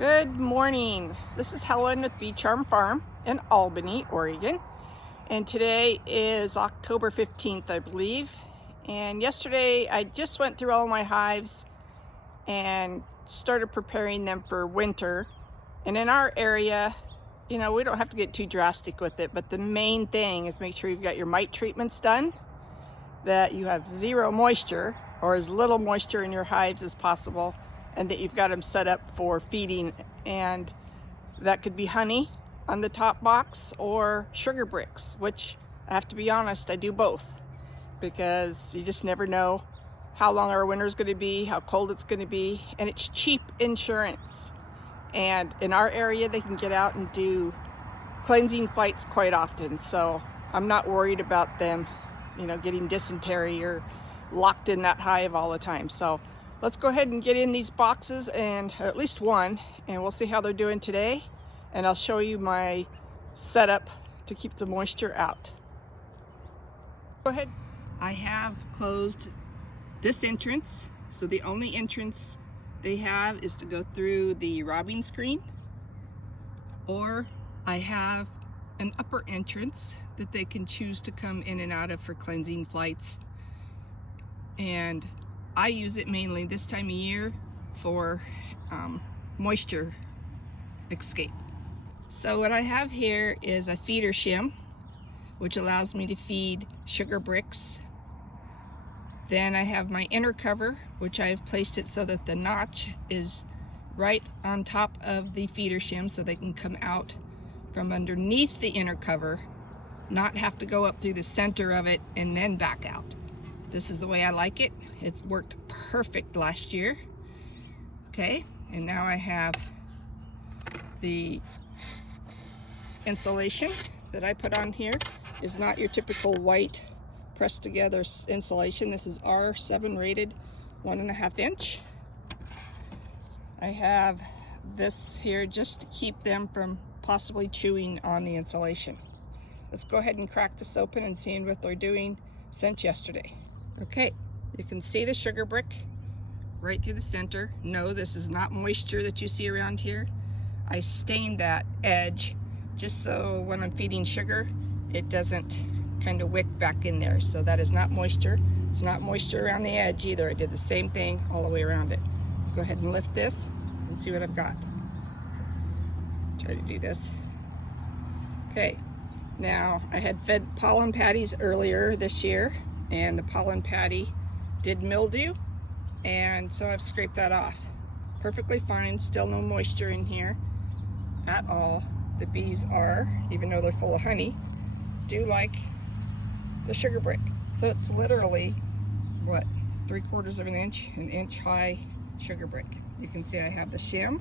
Good morning. This is Helen with Bee Charm Farm in Albany, Oregon. And today is October 15th, I believe. And yesterday I just went through all my hives and started preparing them for winter. And in our area, we don't have to get too drastic with it, but the main thing is make sure you've got your mite treatments done, that you have zero moisture or as little moisture in your hives as possible, and that you've got them set up for feeding. And that could be honey on the top box or sugar bricks, which I have to be honest, I do both, because you just never know how long our winter is going to be, how cold it's going to be, and it's cheap insurance. And in our area, they can get out and do cleansing flights quite often, so I'm not worried about them getting dysentery or locked in that hive all the time. So let's go ahead and get in these boxes, and or at least one, and we'll see how they're doing today. And I'll show you my setup to keep the moisture out. Go ahead. I have closed this entrance, so the only entrance they have is to go through the robbing screen, or I have an upper entrance that they can choose to come in and out of for cleansing flights. And I use it mainly this time of year for moisture escape. So what I have here is a feeder shim, which allows me to feed sugar bricks. Then I have my inner cover, which I've placed it so that the notch is right on top of the feeder shim, so they can come out from underneath the inner cover, not have to go up through the center of it and then back out. This is the way I like it. It's worked perfect last year. Okay, and now I have the insulation that I put on here. Is not your typical white pressed together insulation. This is R7 rated 1.5 inch. I have this here just to keep them from possibly chewing on the insulation. Let's go ahead and crack this open and see what they're doing since yesterday. Okay, you can see the sugar brick right through the center. No, this is not moisture that you see around here. I stained that edge just so when I'm feeding sugar, it doesn't kind of wick back in there. So that is not moisture. It's not moisture around the edge either. I did the same thing all the way around it. Let's go ahead and lift this and see what I've got. Try to do this. Okay, now I had fed pollen patties earlier this year, and the pollen patty did mildew, and so I've scraped that off. Perfectly fine, still no moisture in here at all. The bees are, even though they're full of honey, do like the sugar brick. So it's literally, what, 3/4 of an inch high sugar brick. You can see I have the shim.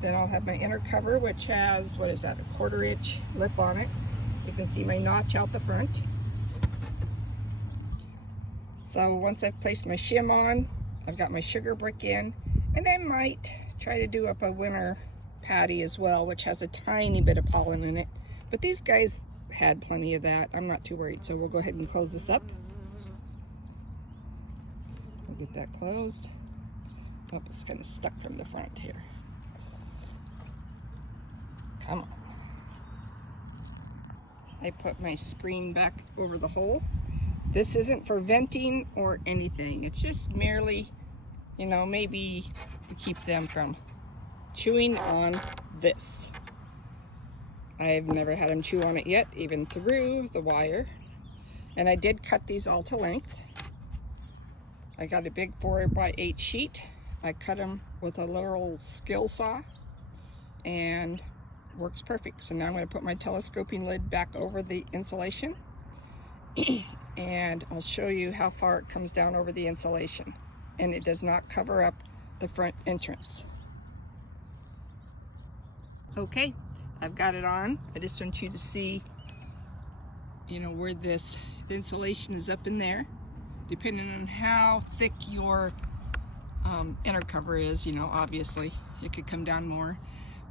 Then I'll have my inner cover, which has, what is that, a 1/4 inch lip on it. You can see my notch out the front. So once I've placed my shim on, I've got my sugar brick in, and I might try to do up a winter patty as well, which has a tiny bit of pollen in it. But these guys had plenty of that. I'm not too worried. So we'll go ahead and close this up. We'll get that closed. Oh, it's kind of stuck from the front here. Come on. I put my screen back over the hole. This isn't for venting or anything. It's just merely, maybe to keep them from chewing on this. I've never had them chew on it yet, even through the wire. And I did cut these all to length. I got a big 4x8 sheet. I cut them with a little skill saw, and works perfect. So now I'm going to put my telescoping lid back over the insulation and I'll show you how far it comes down over the insulation, and it does not cover up the front entrance. Okay, I've got it on. I just want you to see where the insulation is up in there. Depending on how thick your inner cover is, obviously it could come down more.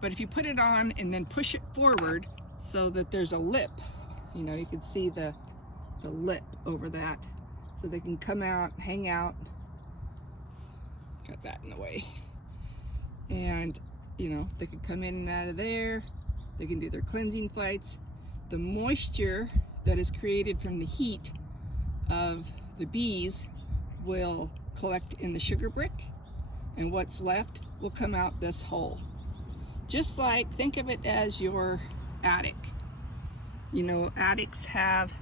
But if you put it on and then push it forward so that there's a lip, you can see the lip over that, so they can come out, hang out. Got that in the way. and you know, they can come in and out of there. They can do their cleansing flights. The moisture that is created from the heat of the bees will collect in the sugar brick, and what's left will come out this hole. Just like, think of it as your attic. You know, attics have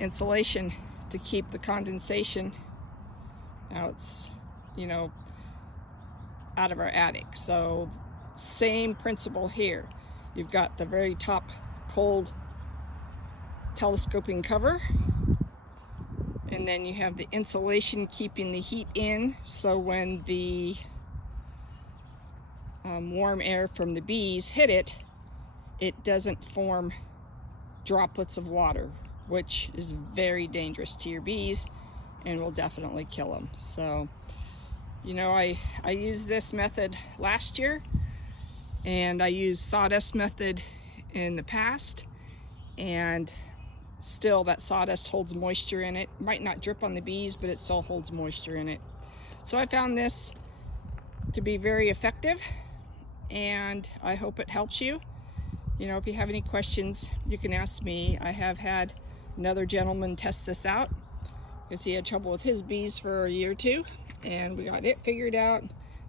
insulation to keep the condensation out, you know, out of our attic. So same principle here. You've got the very top cold telescoping cover, and then you have the insulation keeping the heat in, so when the warm air from the bees hit it, it doesn't form droplets of water, which is very dangerous to your bees and will definitely kill them. So, you know, I used this method last year, and I used sawdust method in the past, and still that sawdust holds moisture in it. Might not drip on the bees, but it still holds moisture in it. So I found this to be very effective, and I hope it helps you. You know, if you have any questions, you can ask me. I have had another gentleman test this out because he had trouble with his bees for a year or two, and we got it figured out.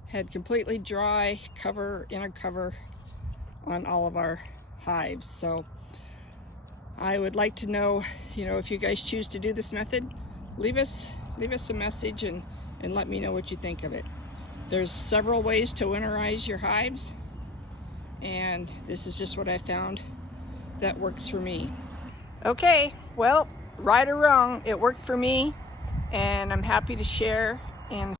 Had completely dry inner cover on all of our hives. So I would like to know, you know, if you guys choose to do this method, leave us a message and let me know what you think of it. There's several ways to winterize your hives, and this is just what I found that works for me. Okay, well, right or wrong, it worked for me, and I'm happy to share and